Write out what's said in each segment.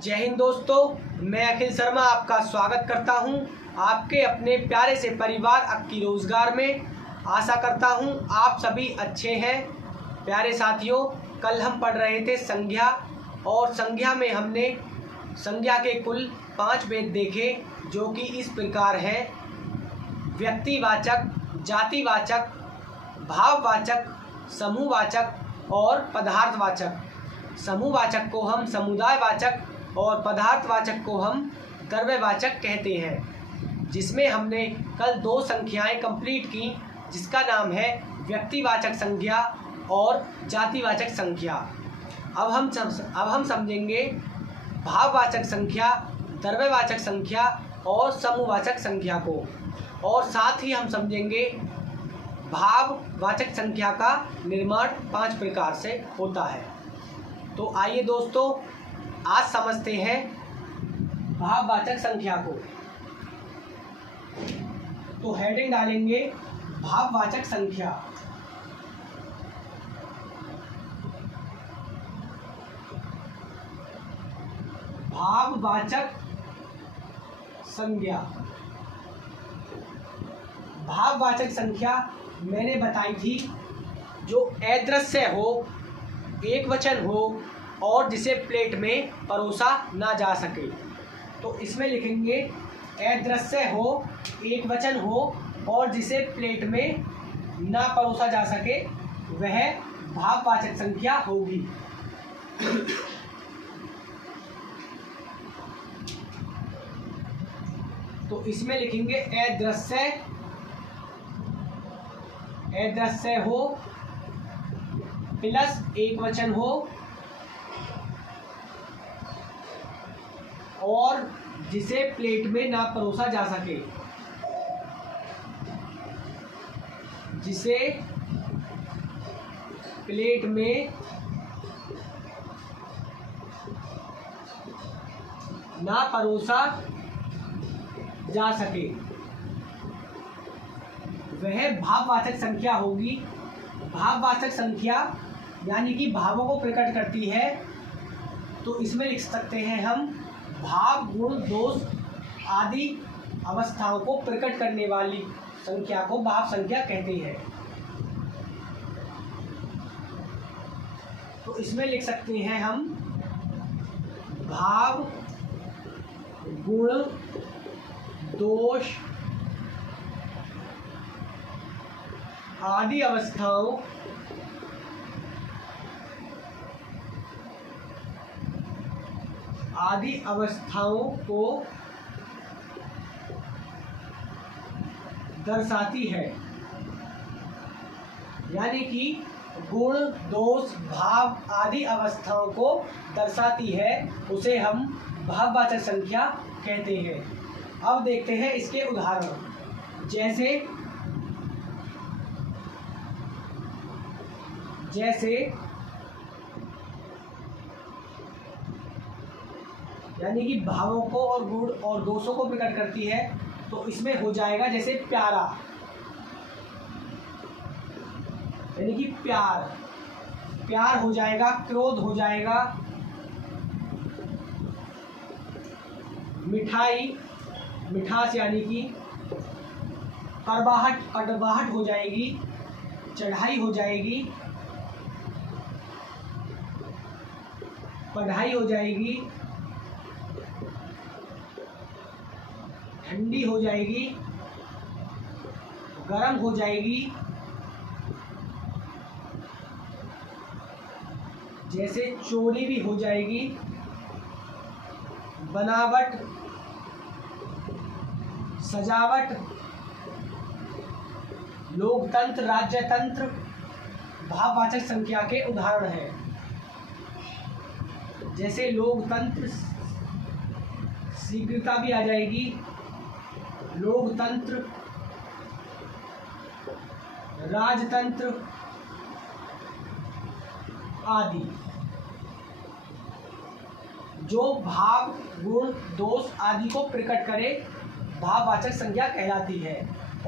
जय हिंद दोस्तों, मैं अखिल शर्मा आपका स्वागत करता हूं आपके अपने प्यारे से परिवार अक्की रोजगार में। आशा करता हूं आप सभी अच्छे हैं। प्यारे साथियों, कल हम पढ़ रहे थे संज्ञा और संज्ञा में हमने संज्ञा के कुल 5 भेद देखे, जो कि इस प्रकार है: व्यक्तिवाचक, जातिवाचक, भाववाचक, समूहवाचक और पदार्थवाचक। समूहवाचक को हम समुदायवाचक और पदार्थवाचक को हम द्रव्यवाचक कहते हैं। जिसमें हमने कल 2 संख्याएं कंप्लीट की, जिसका नाम है व्यक्तिवाचक संख्या और जातिवाचक संख्या। अब हम समझेंगे भाववाचक संख्या, द्रव्यवाचक संख्या और समूहवाचक संख्या को, और साथ ही हम समझेंगे भाववाचक संख्या का निर्माण 5 प्रकार से होता है। तो आइए दोस्तों, आज समझते हैं भाववाचक संख्या को। तो हेडिंग डालेंगे भाववाचक संख्या। भाववाचक संज्ञा। भाववाचक संख्या मैंने बताई थी, जो अदृश्य हो, एक वचन हो और जिसे प्लेट में परोसा ना जा सके। तो इसमें लिखेंगे अदृश्य हो, एक वचन हो और जिसे प्लेट में ना परोसा जा सके, वह भाववाचक संख्या होगी। तो इसमें लिखेंगे अदृश्य हो प्लस एक वचन हो और जिसे प्लेट में ना परोसा जा सके, जिसे प्लेट में ना परोसा जा सके, वह भाववाचक संख्या होगी। भाववाचक संख्या यानी कि भावों को प्रकट करती है। तो इसमें लिख सकते हैं हम भाव, गुण, दोष आदि अवस्थाओं को प्रकट करने वाली संख्या को भाव संख्या कहते हैं। तो इसमें लिख सकते हैं हम भाव, गुण, दोष आदि अवस्थाओं को दर्शाती है। यानी कि गुण, दोष, भाव आदि अवस्थाओं को दर्शाती है, उसे हम भाववाचक संख्या कहते हैं। अब देखते हैं इसके उदाहरण। जैसे यानी कि भावों को और गुण और दोषों को प्रकट करती है। तो इसमें हो जाएगा जैसे प्यारा, यानी कि प्यार हो जाएगा, क्रोध हो जाएगा, मिठास यानी कि कड़वाहट हो जाएगी, चढ़ाई हो जाएगी, पढ़ाई हो जाएगी, ठंडी हो जाएगी, गर्म हो जाएगी, जैसे चोरी भी हो जाएगी, बनावट, सजावट, लोकतंत्र, राज्यतंत्र भाववाचक संख्या के उदाहरण हैं। जैसे लोकतंत्र, शीघ्रता भी आ जाएगी, लोकतंत्र, राजतंत्र आदि, जो भाव, गुण, दोष आदि को प्रकट करे, भाववाचक संख्या कहलाती है।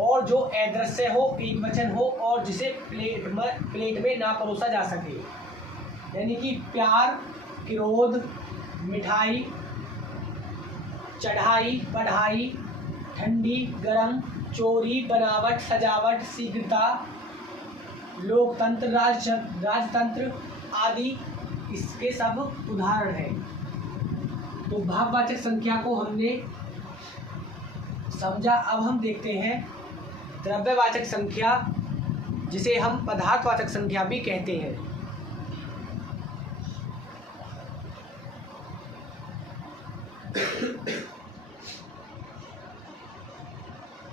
और जो अदृश्य हो, एक वचन हो और जिसे प्लेट में ना परोसा जा सके, यानी कि प्यार, क्रोध, मिठाई, चढ़ाई, बढ़ाई, ठंडी, गरम, चोरी, बनावट, सजावट, शीघ्रता, लोकतंत्र, राजतंत्र आदि इसके सब उदाहरण हैं। तो भाववाचक संख्या को हमने समझा। अब हम देखते हैं द्रव्यवाचक संख्या, जिसे हम पदार्थवाचक संख्या भी कहते हैं।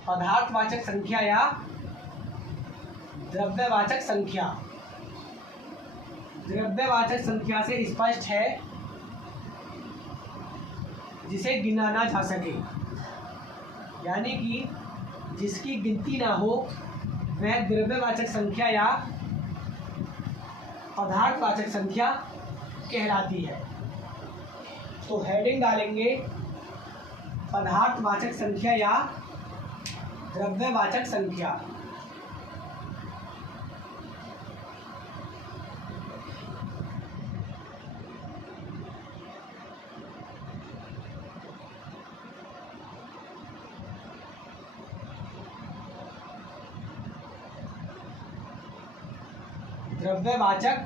पदार्थवाचक संख्या या द्रव्यवाचक संख्या। द्रव्यवाचक संख्या से स्पष्ट है जिसे गिना ना जा सके, यानी कि जिसकी गिनती ना हो वह द्रव्यवाचक संख्या या पदार्थवाचक संख्या कहलाती है। तो हेडिंग डालेंगे पदार्थवाचक संख्या या द्रव्यवाचक संख्या। द्रव्यवाचक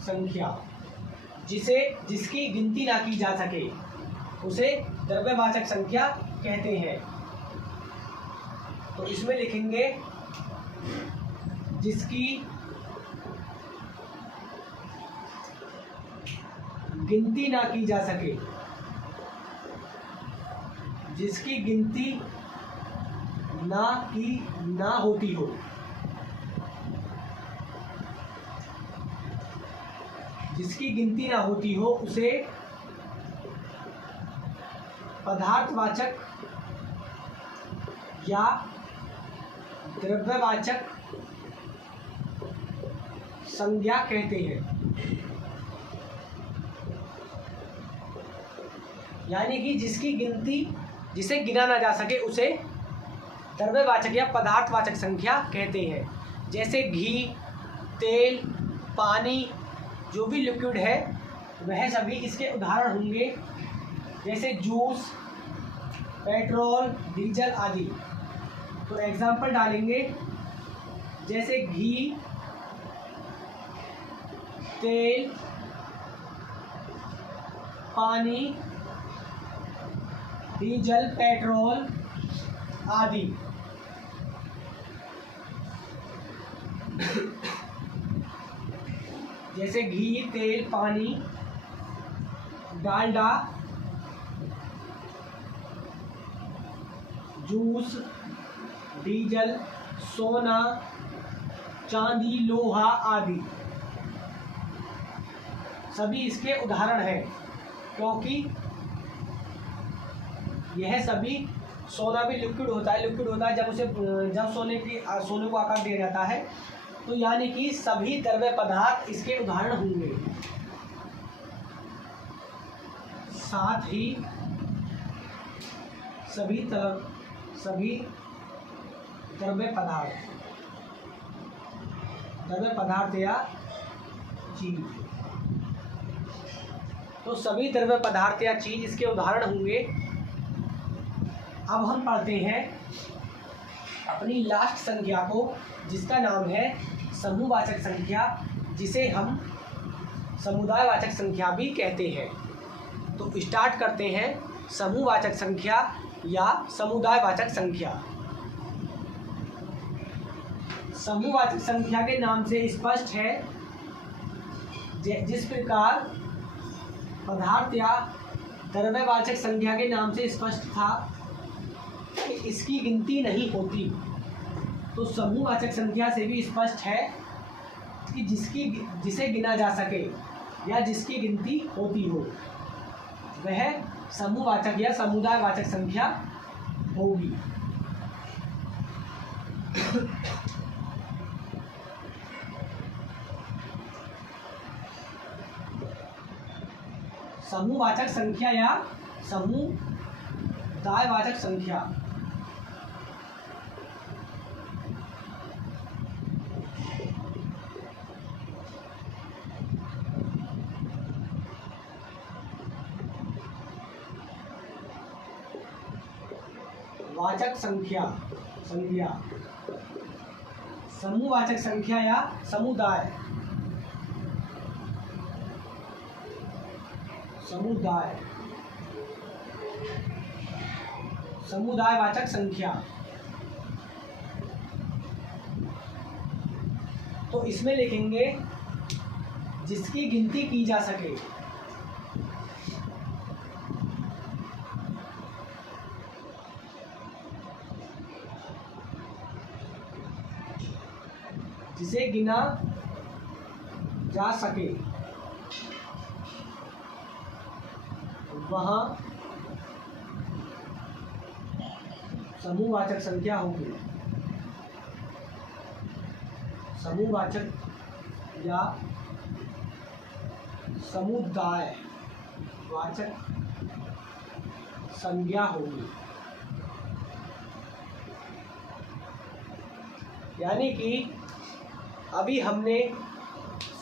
संख्या जिसकी गिनती ना की जा सके उसे द्रव्यवाचक संख्या कहते हैं। तो इसमें लिखेंगे जिसकी गिनती ना की जा सके, जिसकी गिनती ना होती हो, जिसकी गिनती ना होती हो उसे पदार्थवाचक या द्रव्यवाचक संज्ञा कहते हैं। यानी कि जिसे गिना ना जा सके उसे द्रव्यवाचक या पदार्थवाचक संख्या कहते हैं। जैसे घी, तेल, पानी, जो भी लिक्विड है वह सभी इसके उदाहरण होंगे। जैसे जूस, पेट्रोल, डीजल आदि। तो एग्जाम्पल डालेंगे जैसे घी, तेल, पानी, डीजल, पेट्रोल आदि। जैसे घी, तेल, पानी, डालडा, जूस, डीजल, सोना, चांदी, लोहा आदि सभी इसके उदाहरण हैं। क्योंकि यह सभी, सोना भी लिक्विड होता है जब सोने को आकार दिया जाता है। तो यानी कि सभी द्रव्य पदार्थ इसके उदाहरण होंगे। साथ ही सभी द्रव्य पदार्थ या चीज, तो सभी द्रव्य पदार्थ या चीज इसके उदाहरण होंगे। अब हम पढ़ते हैं अपनी लास्ट संख्या को, जिसका नाम है समूहवाचक संख्या, जिसे हम समुदायवाचक संख्या भी कहते हैं। तो स्टार्ट करते हैं समूहवाचक संख्या या समुदायवाचक संख्या। समूहवाचक संख्या के नाम से स्पष्ट है जिस प्रकार पदार्थ या द्रव्यवाचक संख्या के नाम से स्पष्ट था कि इसकी गिनती नहीं होती, तो समूहवाचक संख्या से भी स्पष्ट है कि जिसे गिना जा सके या जिसकी गिनती होती हो वह समूहवाचक या समुदायवाचक संख्या होगी। समूहवाचक संख्या या समुदायवाचक संख्या। वाचक संख्या समूहवाचक संख्या या समुदाय समुदायवाचक संख्या। तो इसमें लिखेंगे जिसकी गिनती की जा सके। जिसे गिना जा सके वहाँ समूहवाचक संख्या होगी। समूहवाचक या समुदायवाचक संज्ञा होगी। यानी कि अभी हमने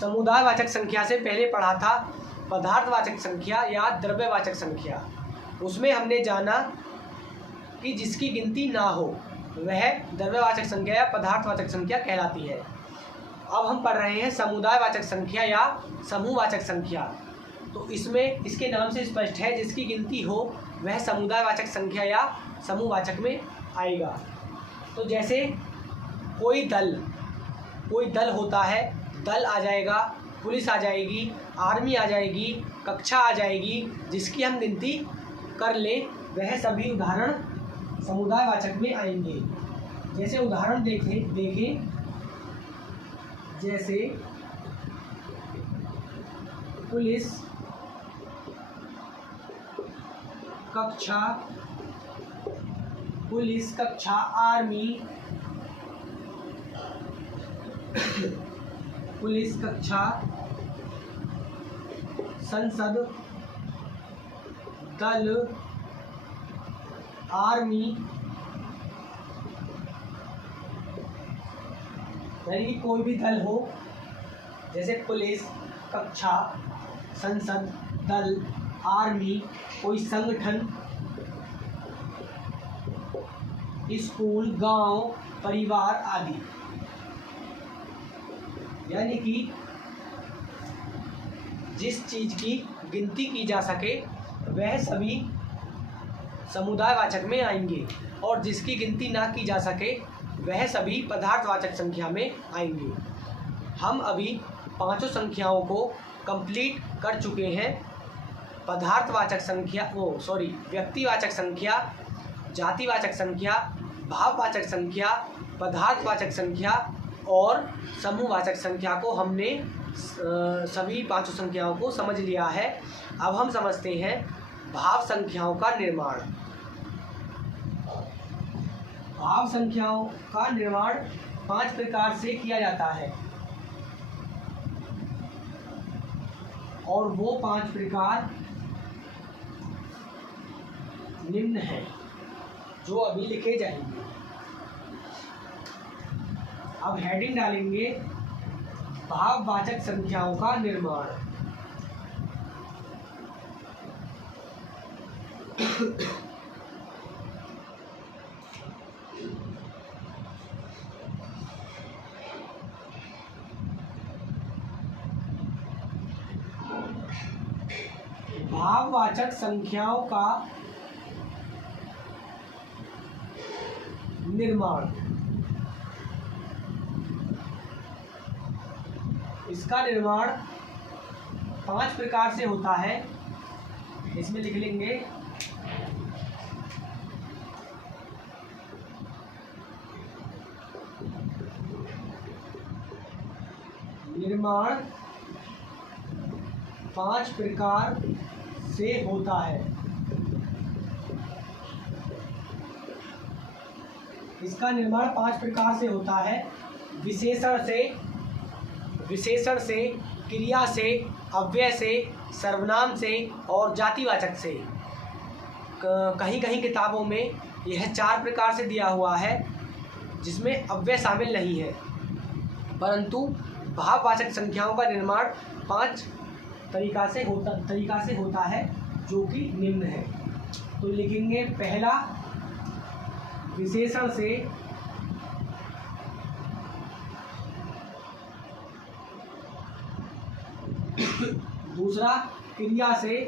समुदायवाचक संख्या से पहले पढ़ा था पदार्थवाचक संख्या या द्रव्यवाचक संख्या। उसमें हमने जाना कि जिसकी गिनती ना हो वह द्रव्यवाचक संख्या या पदार्थवाचक संख्या कहलाती है। अब हम पढ़ रहे हैं समुदायवाचक संख्या या समूहवाचक संख्या। तो इसमें इसके नाम से स्पष्ट है जिसकी गिनती हो वह समुदायवाचक संख्या या समूहवाचक में आएगा। तो जैसे कोई दल होता है, दल आ जाएगा, पुलिस आ जाएगी, आर्मी आ जाएगी, कक्षा आ जाएगी, जिसकी हम गिनती कर लें वह सभी उदाहरण समुदायवाचक में आएंगे। जैसे उदाहरण देखें जैसे पुलिस, कक्षा, आर्मी, पुलिस कक्षा, संसद, दल, आर्मी, यानी कोई भी दल हो, जैसे पुलिस, कक्षा, संसद, दल, आर्मी, कोई संगठन, स्कूल, गांव, परिवार आदि। यानी कि जिस चीज़ की गिनती की जा सके वह सभी समुदायवाचक में आएंगे और जिसकी गिनती ना की जा सके वह सभी पदार्थवाचक संख्या में आएंगे। हम अभी पांचों संख्याओं को कंप्लीट कर चुके हैं। व्यक्तिवाचक संख्या, जातिवाचक संख्या, भाववाचक संख्या, पदार्थवाचक संख्या और समूहवाचक संख्या को हमने सभी पांचों संख्याओं को समझ लिया है। अब हम समझते हैं भाव संख्याओं का निर्माण। भाव संख्याओं का निर्माण 5 प्रकार से किया जाता है और वो 5 प्रकार निम्न हैं जो अभी लिखे जाएंगे। अब हेडिंग डालेंगे भाववाचक संख्याओं का निर्माण। भाववाचक संख्याओं का निर्माण। इसका निर्माण 5 प्रकार से होता है। इसमें लिख लेंगे निर्माण 5 प्रकार से होता है। इसका निर्माण 5 प्रकार से होता है। विशेषण से, क्रिया से, अव्यय से, सर्वनाम से और जातिवाचक से। कहीं कहीं किताबों में यह 4 प्रकार से दिया हुआ है जिसमें अव्यय शामिल नहीं है, परंतु भाववाचक संख्याओं का निर्माण 5 तरीका से होता है जो कि निम्न है। तो लिखेंगे पहला विशेषण से दूसरा क्रिया से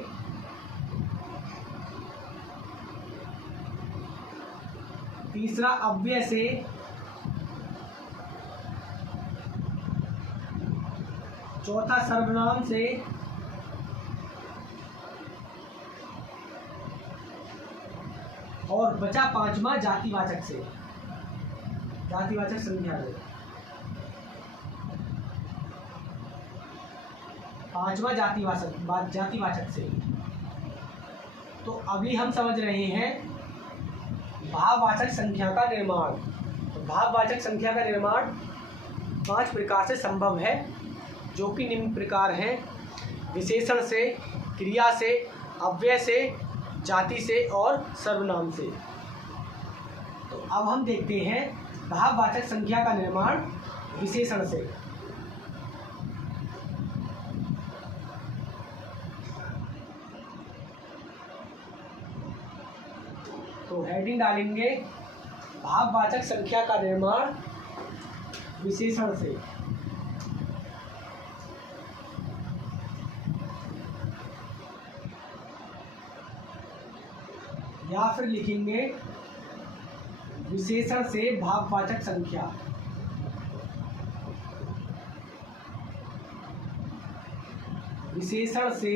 तीसरा अव्यय से चौथा सर्वनाम से और बचा पांचवा जातिवाचक से, जातिवाचक संख्या से। पांचवा जातिवाचक से। तो अभी हम समझ रहे हैं भाववाचक संख्या का निर्माण। तो भाववाचक संख्या का निर्माण 5 प्रकार से संभव है, जो कि निम्न प्रकार हैं: विशेषण से, क्रिया से, अव्यय से, जाति से और सर्वनाम से। तो अब हम देखते हैं भाववाचक संख्या का निर्माण विशेषण से। तो हेडिंग डालेंगे भाववाचक संख्या का निर्माण विशेषण से। या फिर लिखेंगे विशेषण से भाववाचक संख्या। विशेषण से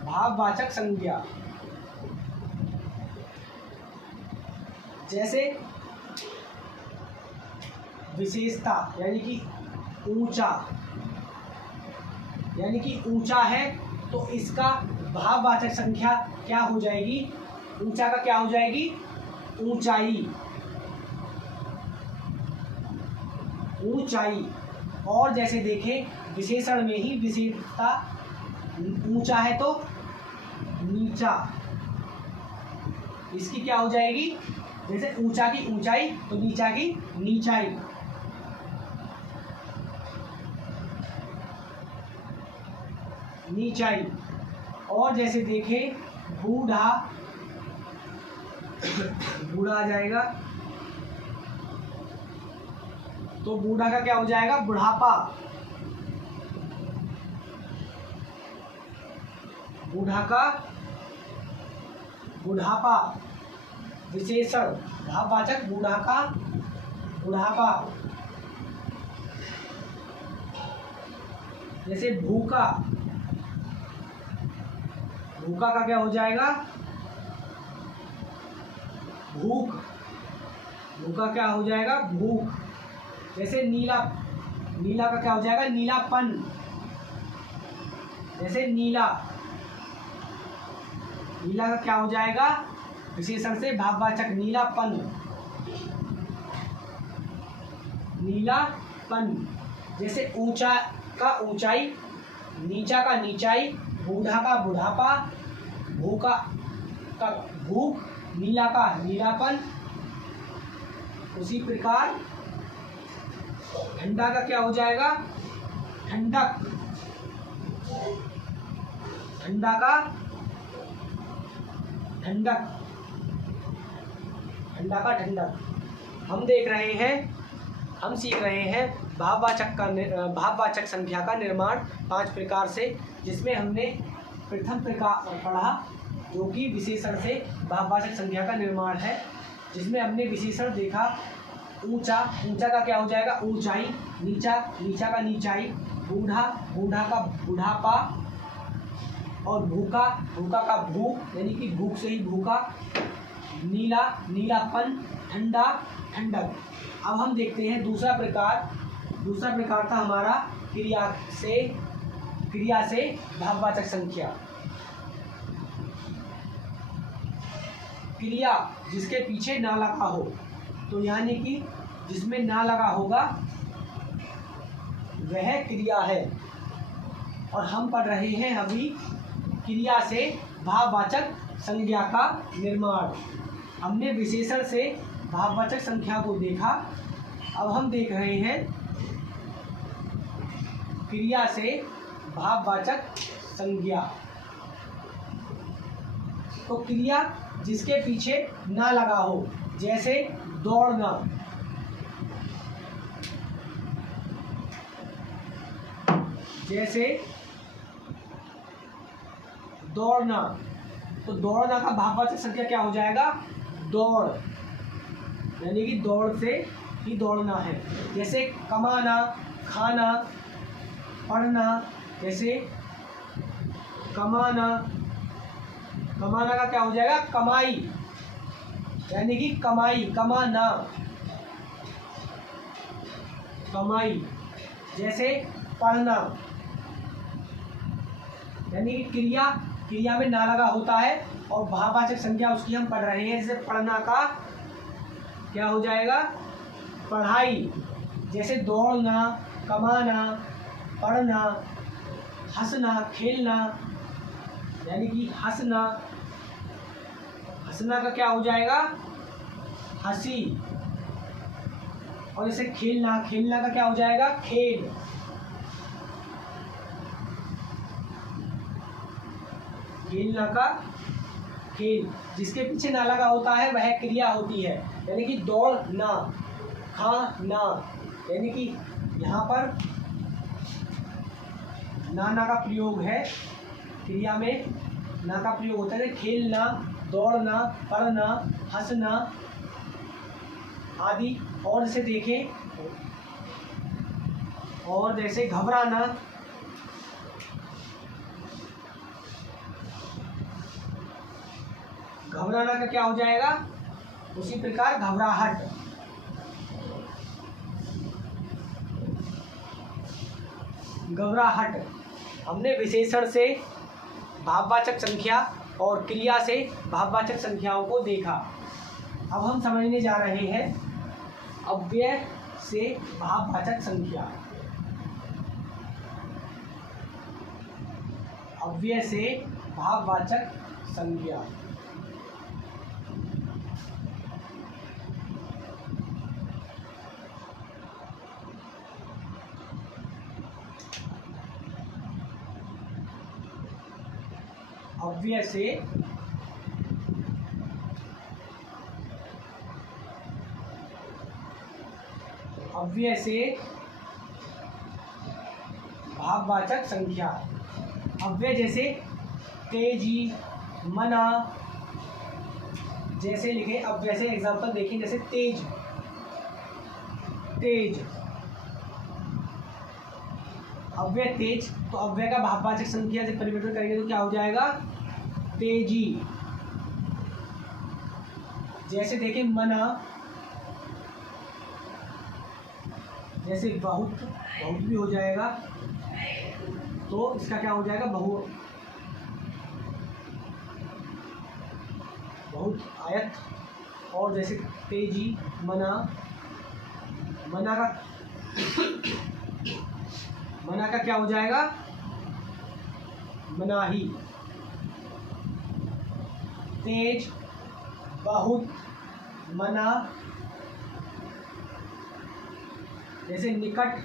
भाववाचक संज्ञा। जैसे विशेषता यानी कि ऊंचा, यानी कि ऊंचा है तो इसका भाववाचक संख्या क्या हो जाएगी? ऊंचा का क्या हो जाएगी? ऊंचाई। ऊंचाई। और जैसे देखें विशेषण में ही विशेषता, ऊंचा है तो नीचा, इसकी क्या हो जाएगी? जैसे ऊंचा की ऊंचाई तो नीचा की नीचाई। नीचाई। और जैसे देखें बूढ़ा, बूढ़ा आ जाएगा तो बूढ़ा का क्या हो जाएगा? बुढ़ापा। बूढ़ा का बुढ़ापा। विशेषण भाववाचक बूढ़ा का बुढ़ापा। जैसे भूखा, भूखा का क्या हो जाएगा? भूख। भूखा क्या हो जाएगा? भूख। जैसे नीला, नीला का क्या हो जाएगा? नीलापन। जैसे नीला, नीला का क्या हो जाएगा? विशेषण से भाववाचक नीलापन। नीलापन। जैसे ऊंचा का ऊंचाई, नीचा का नीचाई, बूढ़ा का बुढ़ापा, भूखा का भूख, नीला का नीलापन। उसी प्रकार ठंडा का क्या हो जाएगा? ठंडक। ठंडा का ठंडक। ठंडा का ठंडक। हम देख रहे हैं, हम सीख रहे हैं भाववाचक संख्या का निर्माण 5 प्रकार से, जिसमें हमने प्रथम प्रकार पढ़ा जो कि विशेषण से भाववाचक संख्या का निर्माण है, जिसमें हमने विशेषण देखा ऊंचा, ऊंचा का क्या हो जाएगा? ऊंचाई। नीचा, नीचा का नीचाई। बूढ़ा, बूढ़ा का बुढ़ापा। और भूखा, भूखा का भूख यानी कि भूख से ही भूखा। नीला, नीलापन। ठंडा, ठंडक। अब हम देखते हैं दूसरा प्रकार। दूसरा प्रकार था हमारा क्रिया से भाववाचक संख्या। क्रिया जिसके पीछे ना लगा हो, तो यानी कि जिसमें ना लगा होगा वह क्रिया है। और हम पढ़ रहे हैं अभी क्रिया से भाववाचक संज्ञा का निर्माण। हमने विशेषण से भाववाचक संख्या को देखा, अब हम देख रहे हैं क्रिया से भाववाचक संज्ञा। तो क्रिया जिसके पीछे ना लगा हो, जैसे दौड़ना, जैसे दौड़ना, तो दौड़ना का भाववाचक संज्ञा क्या हो जाएगा? दौड़, यानी कि दौड़ से ही दौड़ना है। जैसे कमाना, खाना, पढ़ना, जैसे कमाना, कमाना का क्या हो जाएगा? कमाई, यानी कि कमाई, कमाना, कमाई। जैसे पढ़ना, यानी कि क्रिया में ना लगा होता है और भाववाचक संज्ञा उसकी हम पढ़ रहे हैं। जैसे पढ़ना का क्या हो जाएगा? पढ़ाई। जैसे दौड़ना, कमाना, पढ़ना, हंसना, खेलना, यानी कि हंसना, हंसना का क्या हो जाएगा? हंसी। और जैसे खेलना, खेलना का क्या हो जाएगा? खेल। खेलना का खेल। जिसके पीछे ना लगा होता है वह क्रिया होती है, यानी कि दौड़ना, खाना, यानी कि यहाँ पर ना का प्रयोग है, क्रिया में ना का प्रयोग होता है। खेलना, दौड़ना, पढ़ना, हंसना आदि। और जैसे देखें, और जैसे घबराना, घबराना का क्या हो जाएगा? उसी प्रकार घबराहट। घबराहट। हमने विशेषण से भाववाचक संख्या और क्रिया से भाववाचक संख्याओं को देखा। अब हम समझने जा रहे हैं अव्यय से भाववाचक संख्या। अव्यय से भाववाचक संज्ञा। अव्यय से भाववाचक संख्या। अव्यय जैसे तेजी, मना, जैसे लिखे। अब जैसे एग्जांपल देखें, जैसे तेज, तेज, अव्यय तेज। तो अव्यय का भाववाचक संख्या से परिवर्तन करेंगे तो क्या हो जाएगा? तेजी। जैसे देखें मना, जैसे बहुत, बहुत भी हो जाएगा तो इसका क्या हो जाएगा? बहुत आयत। और जैसे तेजी, मना, मना का क्या हो जाएगा? मनाही। तेज, बहुत, मना। जैसे निकट,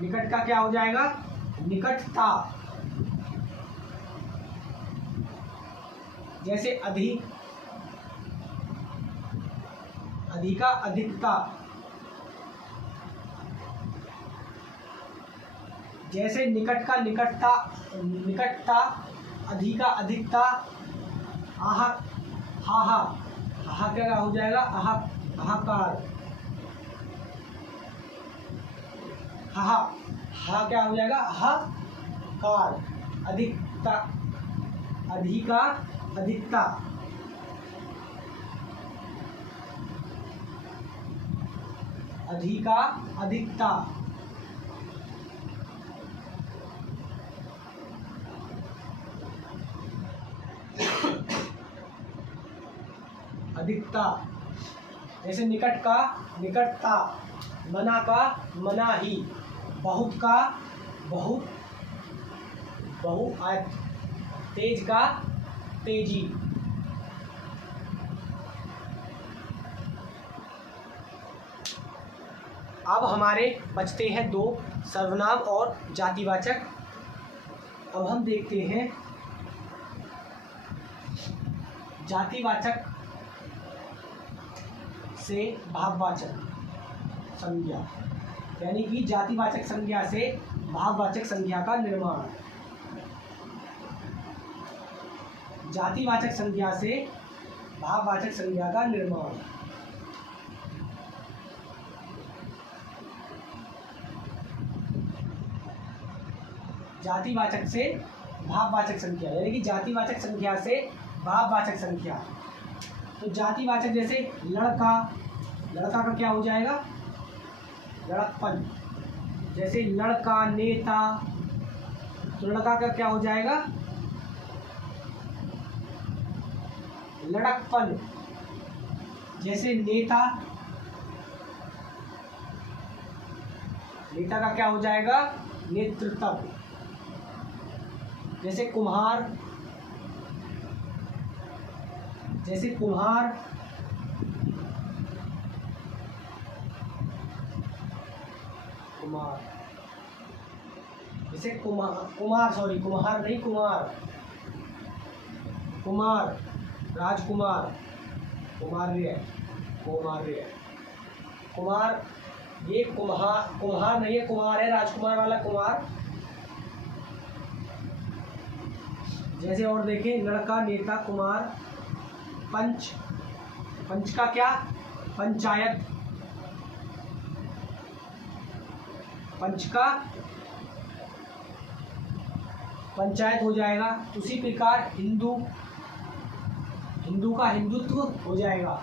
निकट का क्या हो जाएगा? निकटता। जैसे अधिक, अधिका, अधिकता। जैसे निकट का निकटता, निकटता, अधिका, अधिकता। आहा, हाहा, हाहा क्या हो जाएगा? हाहाकार। हाहा, हा क्या हो जाएगा? हाहाकार। अधिकता, अधिका, अधिकता। अधिका, अधिकता। अधिकता। जैसे निकट का निकटता, मना का मनाही, बहुत का बहुत, बहुआयत, तेज का तेजी। अब हमारे बचते हैं दो, सर्वनाम और जातिवाचक। अब हम देखते हैं जातिवाचक से भाववाचक संज्ञा, यानी कि जातिवाचक संज्ञा से भाववाचक संज्ञा का निर्माण। जातिवाचक संज्ञा से भाववाचक संज्ञा का निर्माण। जातिवाचक से भाववाचक संख्या, यानी कि जातिवाचक संख्या से भाववाचक संख्या। तो जातिवाचक जैसे लड़का, लड़का का क्या हो जाएगा? लड़कपन। जैसे लड़का, नेता, तो लड़का का क्या हो जाएगा? लड़कपन। जैसे नेता, नेता का क्या हो जाएगा? नेतृत्व। जैसे कुम्हार, जैसे कुम्हार, कुमार, जैसे कुमार सॉरी कुम्हार नहीं, कुमार, कुमार, राजकुमार, कुमार्य, कुमार्य, कुमार, ये कुम्हार नहीं है, कुमार है, राजकुमार वाला कुमार। जैसे और देखें, लड़का, नेता, कुमार, पंच, पंच का क्या? पंचायत, पंच का पंचायत हो जाएगा। उसी प्रकार हिंदू, हिंदू का हिंदुत्व हो जाएगा।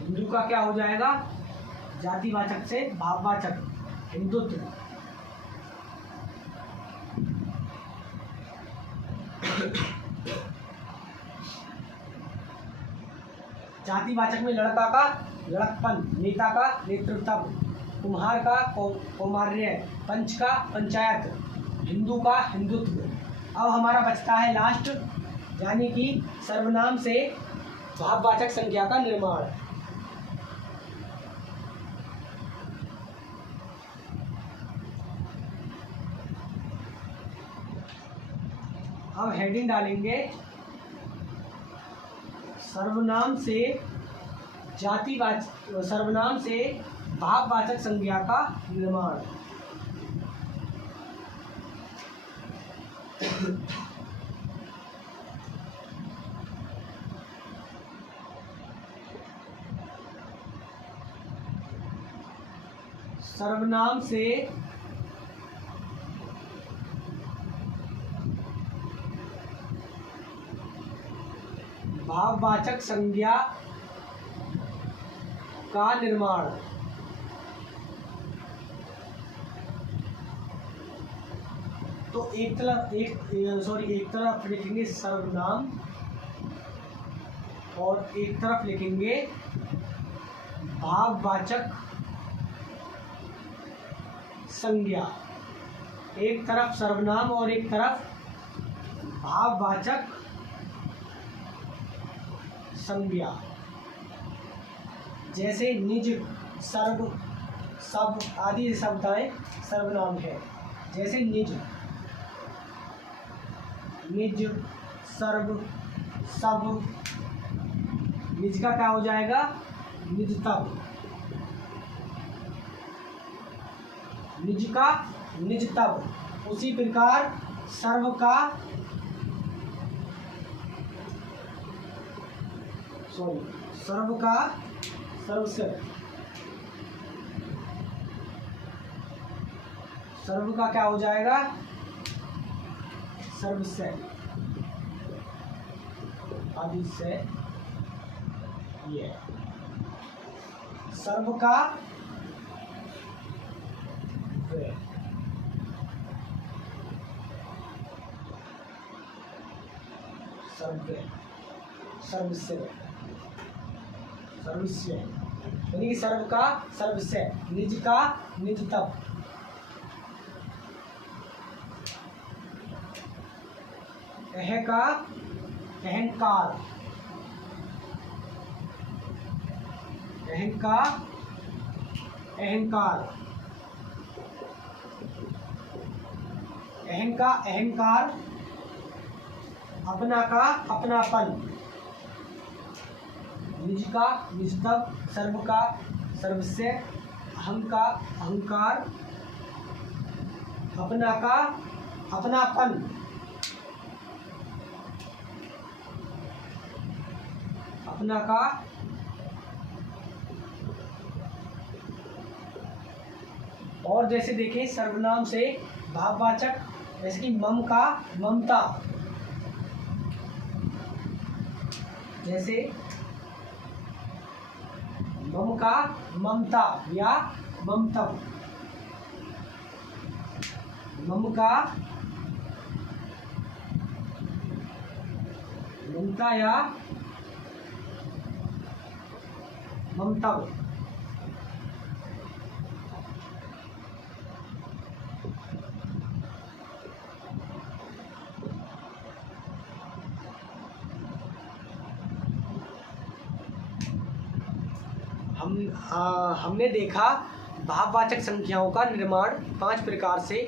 हिंदू का क्या हो जाएगा? जातिवाचक से भाववाचक, हिंदुत्व। जातिवाचक में लड़का का लड़कपन, नेता का नेतृत्व, कुम्हार का कौमार्य, पंच का पंचायत, हिंदू का हिंदुत्व। अब हमारा बचता है लास्ट, यानी कि सर्वनाम से भाववाचक संज्ञा का निर्माण। हम हेडिंग डालेंगे सर्वनाम से सर्वनाम से भाववाचक संज्ञा का निर्माण। सर्वनाम से भाववाचक संज्ञा का निर्माण। तो एक तरफ लिखेंगे सर्वनाम और एक तरफ लिखेंगे भाववाचक संज्ञा। एक तरफ सर्वनाम और एक तरफ भाववाचक संज्ञा। जैसे निज, सर्व, सब आदि शब्दाएं सर्वनाम है। जैसे निज, निज, सर्व, सब। निज का क्या हो जाएगा? निजतव। निज का निजतव। उसी प्रकार सर्व का सर्व का सर्वस्य। सर्व का क्या हो जाएगा? सर्वस्य आदि से। ये सर्व का सर्व, सर्वस्य, सर्वस्य, यानी कि सर्व का सर्वस्य, निज का निजतव। अह का अहंकार, अहंकार, अहंकार, अपना का अपनापन, निज का निजत्व, सर्व का सर्वस्य, अहं का अहंकार, अपना का अपनापन, अपना का और जैसे देखें सर्वनाम से भाववाचक, जैसे कि मम का ममता, जैसे मम का ममता या ममतव, मम का ममता या ममतव। हमने देखा भाववाचक संख्याओं का निर्माण 5 प्रकार से,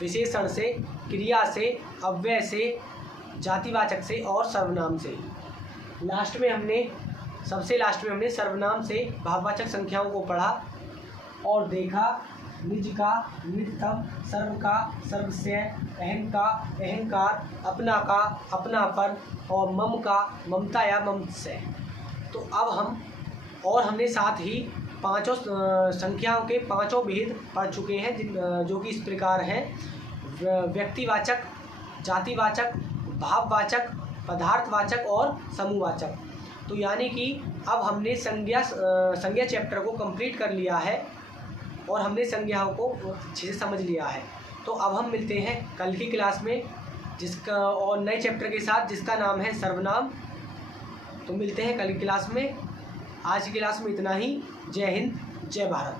विशेषण से, क्रिया से, अव्यय से, जातिवाचक से और सर्वनाम से। सबसे लास्ट में हमने सर्वनाम से भाववाचक संख्याओं को पढ़ा और देखा निज का निजत्व, सर्व का सर्वस्य, अहं का अहंकार, अपना का अपनापन और मम का ममता या ममत्स्य। तो अब हमने साथ ही पांचों संख्याओं के पांचों भेद पढ़ चुके हैं, जो कि इस प्रकार हैं: व्यक्तिवाचक, जातिवाचक, भाववाचक, पदार्थवाचक और समूहवाचक। तो यानी कि अब हमने संज्ञा चैप्टर को कंप्लीट कर लिया है और हमने संज्ञाओं को अच्छे से समझ लिया है। तो अब हम मिलते हैं कल की क्लास में जिसका और नए चैप्टर के साथ, जिसका नाम है सर्वनाम। तो मिलते हैं कल की क्लास में। आज की क्लास में इतना ही। जय हिंद, जय भारत।